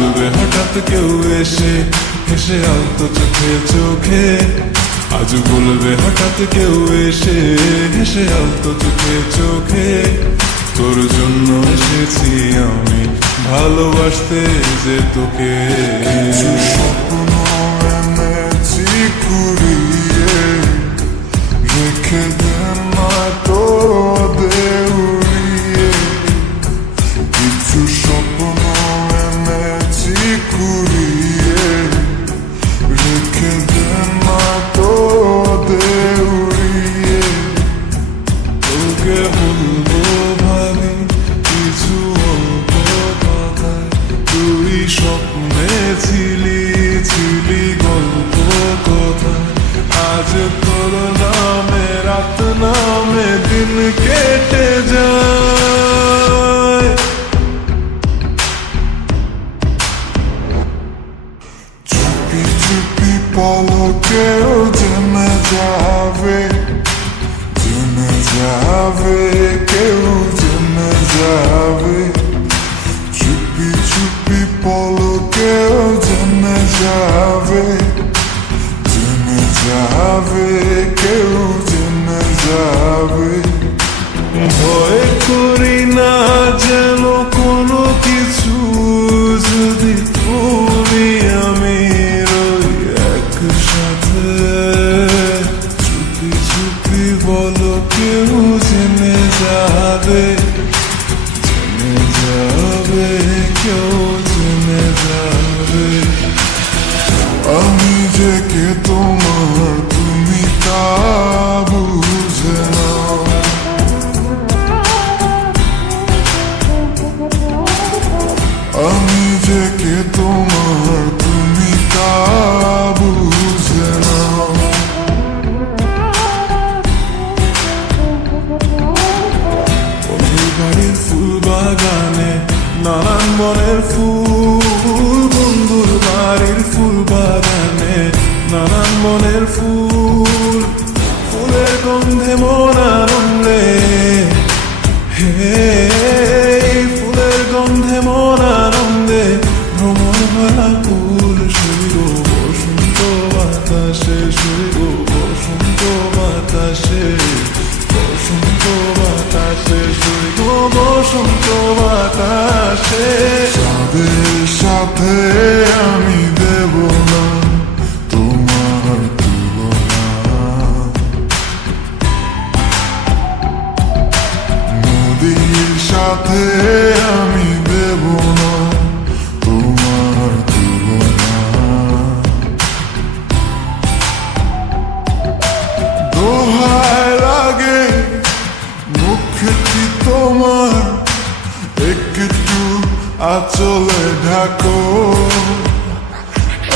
বলবে হঠাৎ কেউ এসে, হেসে আলতো চোখে চোখে। আজ বলবে হঠাৎ কেউ এসে, হেসে আলতো চোখে চোখে। তোর জন্য এসেছি আমি ভালোবাসতে যে তোকে। কিছু স্বপ্ন এনেছি কুড়িয়ে, রেখে দেন না তোদের উড়িয়ে। কিছু স্বপ্ন এনেছি কুড়িয়ে, রেখে দেন না তোদের উড়িয়ে। তোকে বলবো ভাবি কিছু অল্প কথায়, তুই স্বপ্নে ছিলি ছিলি গল্প কথায়। আজ তোর নামে রাত নামে দিন কেটে যায়। চুপি চুপি পলকেও জেনে যাবে, জেনে যাবে, কেউ জেনে যাবে। চুপি চুপি পলকেও জেনে যাবে, জেনে যাবে, কেউ জেনে যাবে। ভয় করি না যেন কোনো কিছু, যদি তুমি আমি রই একসাথে। চুপি চুপি বলো কেউ জেনে যাবে, জেনে যাবে, কেউ জেনে যাবে। আমি যে কে তোমার তুমি তা বুঝে নাও। আমি যে কে তোমার তুমি তা বুঝে নাও। বন্ধুর বাড়ির ফুল বাগানে নানান বনের ফুল, বন্ধুর বাড়ির ফুল বাগানে নানান বনের ফুল। ফুলের গন্ধে মন আনন্দে, হে ফুলের গন্ধে মন আনন্দে ভ্রমণ ভরা ফুল। শুইব বসন্ত বাতাসে, শুইব বসন্ত বাতাসে, বসন্ত বাতাসে, শুইব বসন্ত বাতাসে। তাদের সাথে আমি দেব না তোমার তুলনা, নদীর সাথে আমি দেব না তোমার তুলনা। দোহায় লাগে মুখটি তোমার, একটু আঁচলে ঢাকো।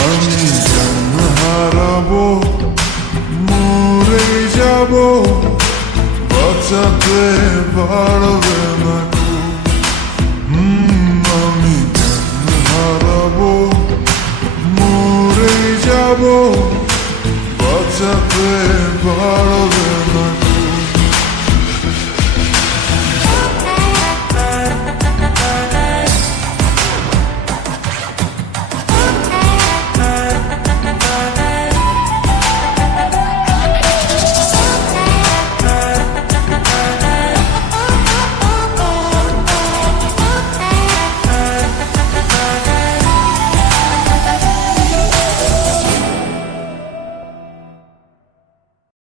আমি জ্ঞান হারাবো, মরে যাব, বাঁচাতে পারবে না।